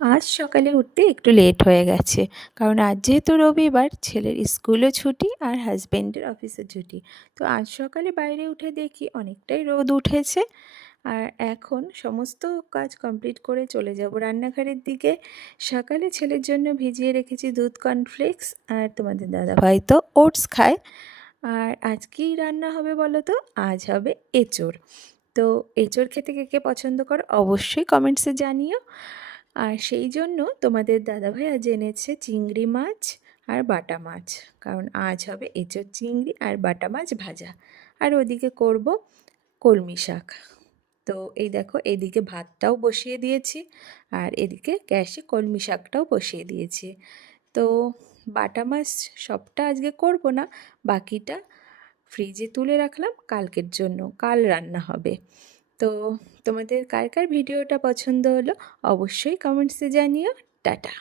আজ সকালে উঠতে একটু লেট হয়ে গেছে, কারণ আজ যেহেতু রবিবার, ছেলের স্কুলও ছুটি আর হাজব্যান্ডের অফিসও ছুটি। তো আজ সকালে বাইরে উঠে দেখি অনেকটাই রোদ উঠেছে। আর এখন সমস্ত কাজ কমপ্লিট করে চলে যাব রান্নাঘরের দিকে। সকালে ছেলের জন্য ভিজিয়ে রেখেছি দুধ কর্নফ্লেক্স, আর তোমাদের দাদাভাই তো ওটস খায়। আর আজ কী রান্না হবে বলো তো? আজ হবে এঁচোড়। তো এঁচোড় খেতে কে কে পছন্দ করো অবশ্যই কমেন্টসে জানিও। আর সেই জন্য তোমাদের দাদাভাই আজ এনেছে চিংড়ি মাছ আর বাটা মাছ, কারণ আজ হবে এঁচোড় চিংড়ি আর বাটা মাছ ভাজা। আর ওদিকে করব কলমি শাক। তো এই দেখো, এদিকে ভাতটাও বসিয়ে দিয়েছি আর এদিকে গ্যাসে কলমি শাকটাও বসিয়ে দিয়েছি। তো বাটা মাছ সবটা আজকে করব না, বাকিটা ফ্রিজে তুলে রাখলাম কালকের জন্য, কাল রান্না হবে। তো তোমাদের কার কার ভিডিওটা পছন্দ হলো অবশ্যই কমেন্টসে জানিও। টাটা।